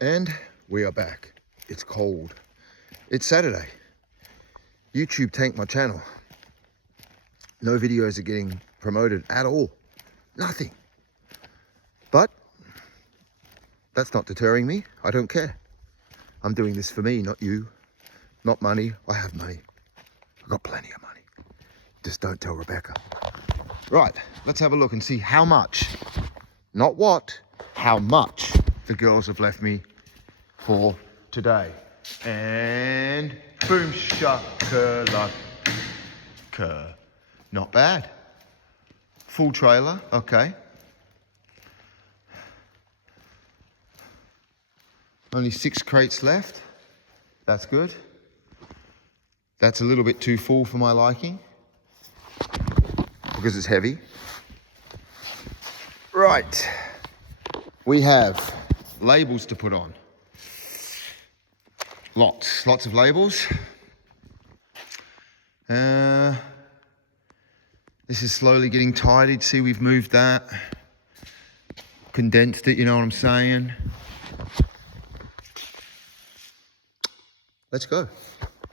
And we are back. It's cold. It's Saturday. YouTube tanked my channel. No videos are getting promoted at all. Nothing. But that's not deterring me. I don't care. I'm doing this for me, not you. Not money. I have money. I've got plenty of money. Just don't tell Rebecca. Right, let's have a look and see how much, not what, how much the girls have left me for today. And boom shakalaka. Not bad. Full trailer, okay. Only 6 crates left. That's good. That's a little bit too full for my liking because it's heavy. Right. We have labels to put on. Lots of labels. This is slowly getting tidied. See, we've moved that. Condensed it, you know what I'm saying? Let's go.